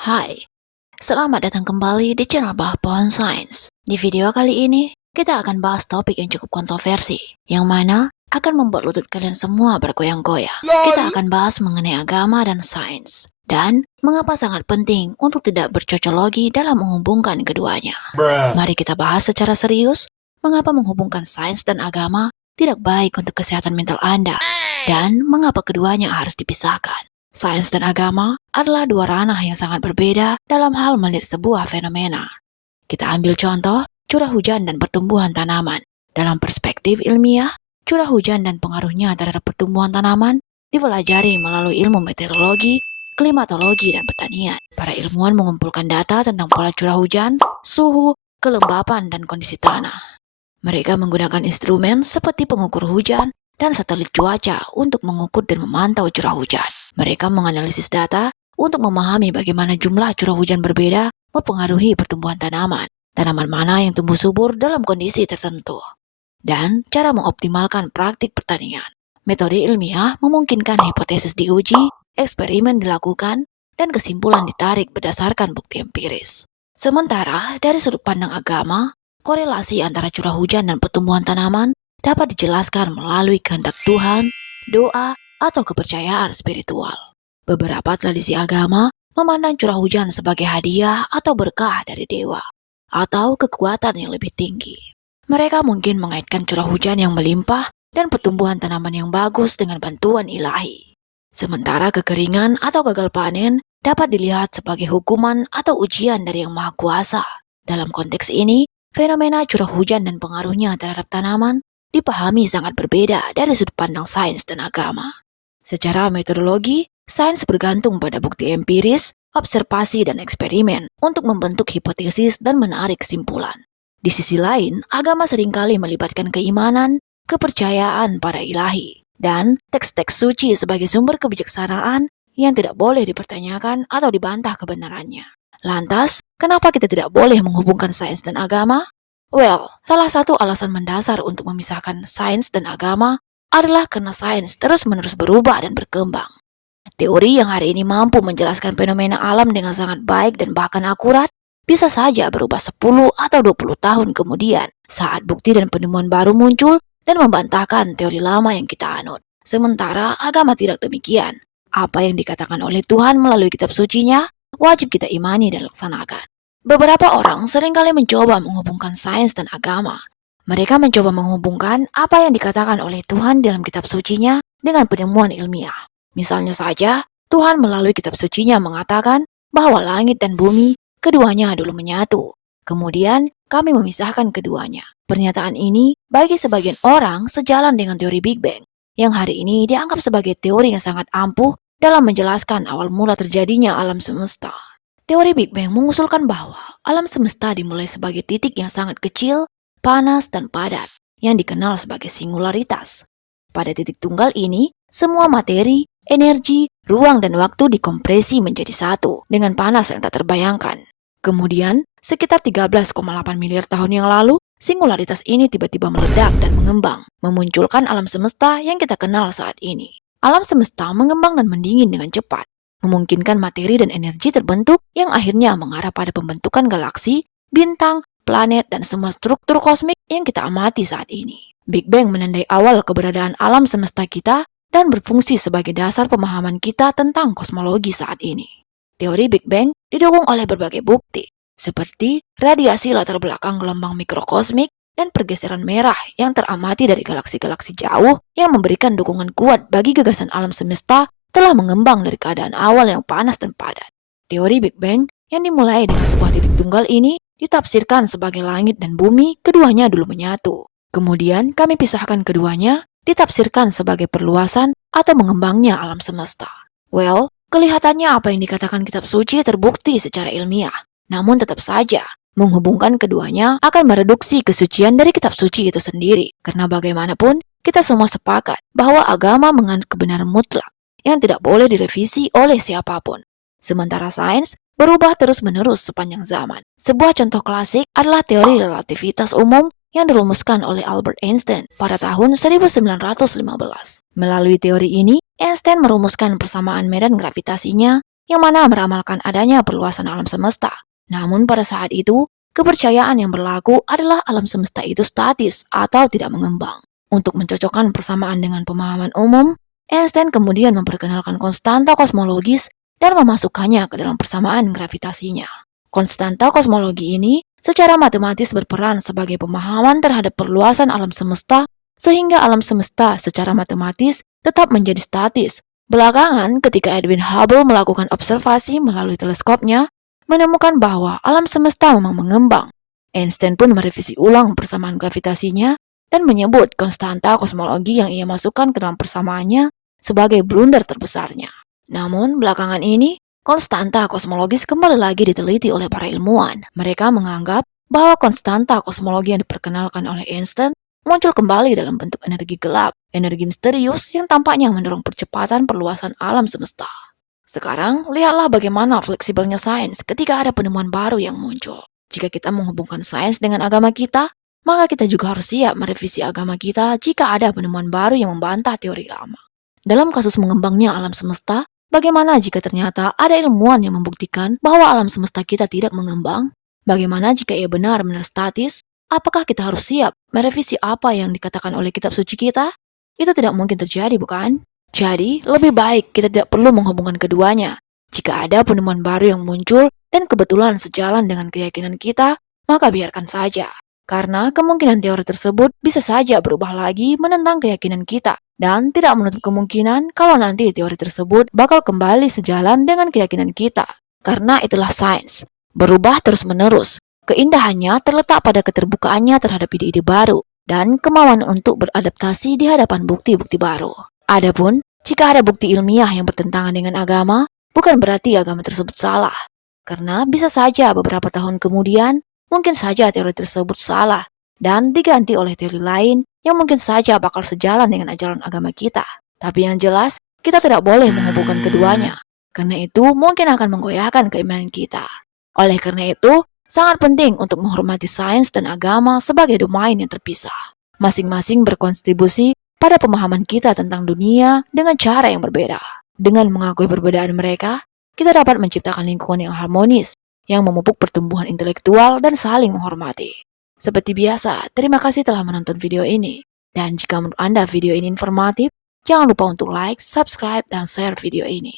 Hai, selamat datang kembali di channel Bah Pohon Sains. Di video kali ini, kita akan bahas topik yang cukup kontroversi, yang mana akan membuat lutut kalian semua bergoyang-goyang. Kita akan bahas mengenai agama dan sains, dan mengapa sangat penting untuk tidak bercocologi dalam menghubungkan keduanya. Mari kita bahas secara serius, mengapa menghubungkan sains dan agama tidak baik untuk kesehatan mental Anda, dan mengapa keduanya harus dipisahkan. Sains dan agama adalah dua ranah yang sangat berbeda dalam hal melihat sebuah fenomena. Kita ambil contoh curah hujan dan pertumbuhan tanaman. Dalam perspektif ilmiah, curah hujan dan pengaruhnya terhadap pertumbuhan tanaman dipelajari melalui ilmu meteorologi, klimatologi, dan pertanian. Para ilmuwan mengumpulkan data tentang pola curah hujan, suhu, kelembapan, dan kondisi tanah. Mereka menggunakan instrumen seperti pengukur hujan dan satelit cuaca untuk mengukur dan memantau curah hujan. Mereka menganalisis data untuk memahami bagaimana jumlah curah hujan berbeda mempengaruhi pertumbuhan tanaman. Tanaman mana yang tumbuh subur dalam kondisi tertentu. Dan cara mengoptimalkan praktik pertanian. Metode ilmiah memungkinkan hipotesis diuji, eksperimen dilakukan, dan kesimpulan ditarik berdasarkan bukti empiris. Sementara dari sudut pandang agama, korelasi antara curah hujan dan pertumbuhan tanaman dapat dijelaskan melalui kehendak Tuhan, doa, atau kepercayaan spiritual. Beberapa tradisi agama memandang curah hujan sebagai hadiah atau berkah dari dewa, atau kekuatan yang lebih tinggi. Mereka mungkin mengaitkan curah hujan yang melimpah dan pertumbuhan tanaman yang bagus dengan bantuan ilahi. Sementara kekeringan atau gagal panen dapat dilihat sebagai hukuman atau ujian dari Yang Maha Kuasa. Dalam konteks ini, fenomena curah hujan dan pengaruhnya terhadap tanaman dipahami sangat berbeda dari sudut pandang sains dan agama. Secara metodologi, sains bergantung pada bukti empiris, observasi, dan eksperimen untuk membentuk hipotesis dan menarik kesimpulan. Di sisi lain, agama seringkali melibatkan keimanan, kepercayaan pada ilahi, dan teks-teks suci sebagai sumber kebijaksanaan yang tidak boleh dipertanyakan atau dibantah kebenarannya. Lantas, kenapa kita tidak boleh menghubungkan sains dan agama? Well, salah satu alasan mendasar untuk memisahkan sains dan agama adalah karena sains terus-menerus berubah dan berkembang. Teori yang hari ini mampu menjelaskan fenomena alam dengan sangat baik dan bahkan akurat, bisa saja berubah 10 atau 20 tahun kemudian saat bukti dan penemuan baru muncul dan membantahkan teori lama yang kita anut. Sementara agama tidak demikian. Apa yang dikatakan oleh Tuhan melalui kitab sucinya, wajib kita imani dan laksanakan. Beberapa orang seringkali mencoba menghubungkan sains dan agama. Mereka mencoba menghubungkan apa yang dikatakan oleh Tuhan dalam kitab sucinya dengan penemuan ilmiah. Misalnya saja, Tuhan melalui kitab sucinya mengatakan bahwa langit dan bumi keduanya dulu menyatu. Kemudian kami memisahkan keduanya. Pernyataan ini bagi sebagian orang sejalan dengan teori Big Bang, yang hari ini dianggap sebagai teori yang sangat ampuh dalam menjelaskan awal mula terjadinya alam semesta. Teori Big Bang mengusulkan bahwa alam semesta dimulai sebagai titik yang sangat kecil, panas, dan padat, yang dikenal sebagai singularitas. Pada titik tunggal ini, semua materi, energi, ruang, dan waktu dikompresi menjadi satu dengan panas yang tak terbayangkan. Kemudian, sekitar 13,8 miliar tahun yang lalu, singularitas ini tiba-tiba meledak dan mengembang, memunculkan alam semesta yang kita kenal saat ini. Alam semesta mengembang dan mendingin dengan cepat, memungkinkan materi dan energi terbentuk yang akhirnya mengarah pada pembentukan galaksi, bintang, planet, dan semua struktur kosmik yang kita amati saat ini. Big Bang menandai awal keberadaan alam semesta kita dan berfungsi sebagai dasar pemahaman kita tentang kosmologi saat ini. Teori Big Bang didukung oleh berbagai bukti, seperti radiasi latar belakang gelombang mikrokosmik dan pergeseran merah yang teramati dari galaksi-galaksi jauh yang memberikan dukungan kuat bagi gagasan alam semesta telah mengembang dari keadaan awal yang panas dan padat. Teori Big Bang yang dimulai dengan sebuah titik tunggal ini ditafsirkan sebagai langit dan bumi keduanya dulu menyatu. Kemudian kami pisahkan keduanya ditafsirkan sebagai perluasan atau mengembangnya alam semesta. Well, kelihatannya apa yang dikatakan kitab suci terbukti secara ilmiah. Namun tetap saja, menghubungkan keduanya akan mereduksi kesucian dari kitab suci itu sendiri. Karena bagaimanapun, kita semua sepakat bahwa agama mengandung kebenaran mutlak yang tidak boleh direvisi oleh siapapun. Sementara sains berubah terus-menerus sepanjang zaman. Sebuah contoh klasik adalah teori relativitas umum yang dirumuskan oleh Albert Einstein pada tahun 1915. Melalui teori ini, Einstein merumuskan persamaan medan gravitasinya yang mana meramalkan adanya perluasan alam semesta. Namun pada saat itu, kepercayaan yang berlaku adalah alam semesta itu statis atau tidak mengembang. Untuk mencocokkan persamaan dengan pemahaman umum, Einstein kemudian memperkenalkan konstanta kosmologis dan memasukkannya ke dalam persamaan gravitasinya. Konstanta kosmologi ini secara matematis berperan sebagai pemahaman terhadap perluasan alam semesta sehingga alam semesta secara matematis tetap menjadi statis. Belakangan, ketika Edwin Hubble melakukan observasi melalui teleskopnya, menemukan bahwa alam semesta memang mengembang. Einstein pun merevisi ulang persamaan gravitasinya dan menyebut konstanta kosmologi yang ia masukkan ke dalam persamaannya sebagai blunder terbesarnya. Namun, belakangan ini, konstanta kosmologis kembali lagi diteliti oleh para ilmuwan. Mereka menganggap bahwa konstanta kosmologi yang diperkenalkan oleh Einstein muncul kembali dalam bentuk energi gelap, energi misterius yang tampaknya mendorong percepatan perluasan alam semesta. Sekarang, lihatlah bagaimana fleksibelnya sains ketika ada penemuan baru yang muncul. Jika kita menghubungkan sains dengan agama kita, maka kita juga harus siap merevisi agama kita jika ada penemuan baru yang membantah teori lama. Dalam kasus mengembangnya alam semesta, bagaimana jika ternyata ada ilmuwan yang membuktikan bahwa alam semesta kita tidak mengembang? Bagaimana jika ia benar-benar statis? Apakah kita harus siap merevisi apa yang dikatakan oleh kitab suci kita? Itu tidak mungkin terjadi, bukan? Jadi, lebih baik kita tidak perlu menghubungkan keduanya. Jika ada penemuan baru yang muncul dan kebetulan sejalan dengan keyakinan kita, maka biarkan saja. Karena kemungkinan teori tersebut bisa saja berubah lagi menentang keyakinan kita. Dan tidak menutup kemungkinan kalau nanti teori tersebut bakal kembali sejalan dengan keyakinan kita. Karena itulah sains. Berubah terus-menerus. Keindahannya terletak pada keterbukaannya terhadap ide-ide baru dan kemauan untuk beradaptasi di hadapan bukti-bukti baru. Adapun, jika ada bukti ilmiah yang bertentangan dengan agama, bukan berarti agama tersebut salah. Karena bisa saja beberapa tahun kemudian, mungkin saja teori tersebut salah dan diganti oleh teori lain yang mungkin saja bakal sejalan dengan ajaran agama kita. Tapi yang jelas, kita tidak boleh menghubungkan keduanya. Karena itu mungkin akan menggoyahkan keimanan kita. Oleh karena itu, sangat penting untuk menghormati sains dan agama sebagai domain yang terpisah. Masing-masing berkontribusi pada pemahaman kita tentang dunia dengan cara yang berbeda. Dengan mengakui perbedaan mereka, kita dapat menciptakan lingkungan yang harmonis, yang memupuk pertumbuhan intelektual dan saling menghormati. Seperti biasa, terima kasih telah menonton video ini. Dan jika menurut Anda video ini informatif, jangan lupa untuk like, subscribe, dan share video ini.